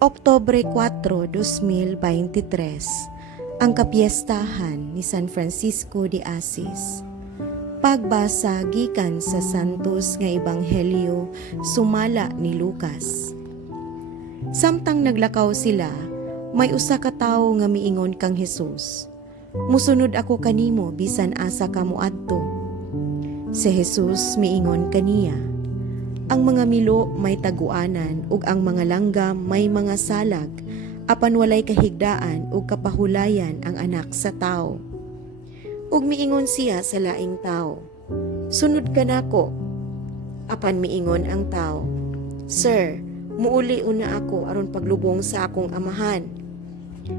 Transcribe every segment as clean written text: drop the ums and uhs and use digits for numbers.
Oktubre 4, 2023, ang kapiestahan ni San Francisco de Assis. Pagbasa gikan sa Santos nga Ebanghelyo sumala ni Lucas. Samtang naglakaw sila, may usa ka tawo nga miingon kang Hesus, "Musunod ako kanimo bisan asa ka moadto." Si Hesus miingon kaniya, "Ang mga milo may taguanan ug ang mga langgam may mga salag, apan walay kahigdaan ug kapahulayan ang anak sa tao." Ug miingon siya sa laing tao, "Sunod ka nako." Apan miingon ang tao, "Sir, muuli una ako aron paglubong sa akong amahan."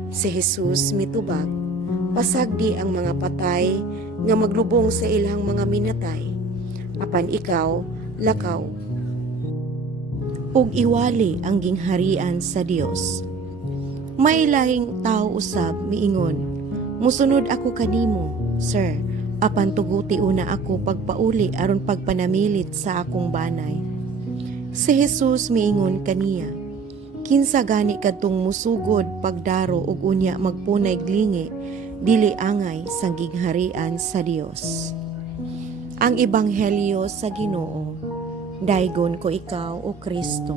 Si Jesus mitubag, "Pasagdi ang mga patay nga maglubong sa ilang mga minatay, apan ikaw lakaw ug iwali ang gingharian sa Dios." May lahing tao usab miingon, "Musunod ako kanimo, Sir, apan tuguti una ako pagpauli aron pagpanamilit sa akong banay." Si Jesus miingon kaniya, "Kinsa gani kadtong musugod pagdaro ug unya magpunay glingi, dili angay sa gingharian sa Dios." Ang Ebanghelyo sa Ginoo. Daygon ko ikaw, O Kristo.